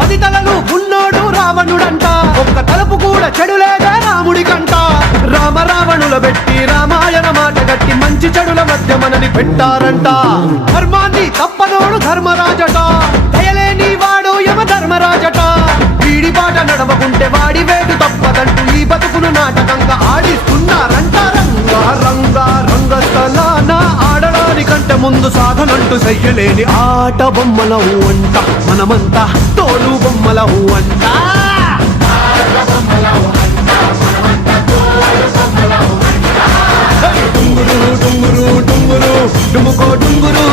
10 తలలు ఉన్నోడు రావణుడంట, ఒక్క తలుపు కూడా చెడులేదే రాముడి కంట. రామ రావణుల పెట్టి రామాయణ మాట గట్టి మంచి చెడుల మధ్య మనని పెట్టారంట. ధర్మాన్ని తప్పనోడు ధర్మరాజట, దయలేని వాడు యమ ధర్మరాజట. వీడి బాట నడవకుంటే వాడి వేటు తప్పదంటూ ఈ బతుకును నాటకంగా ఆడిస్తున్నారంట. రంగా రంగా రంగస్థలాన ఆడడానికంటే ముందు సాధనంటూ చెయ్యలేని ఆట బొమ్మలవు అంట. మనమంతా తోలు బొమ్మలవు అంట. డుంగురు డుంగురు డుంగురు డుముకో డుంగురు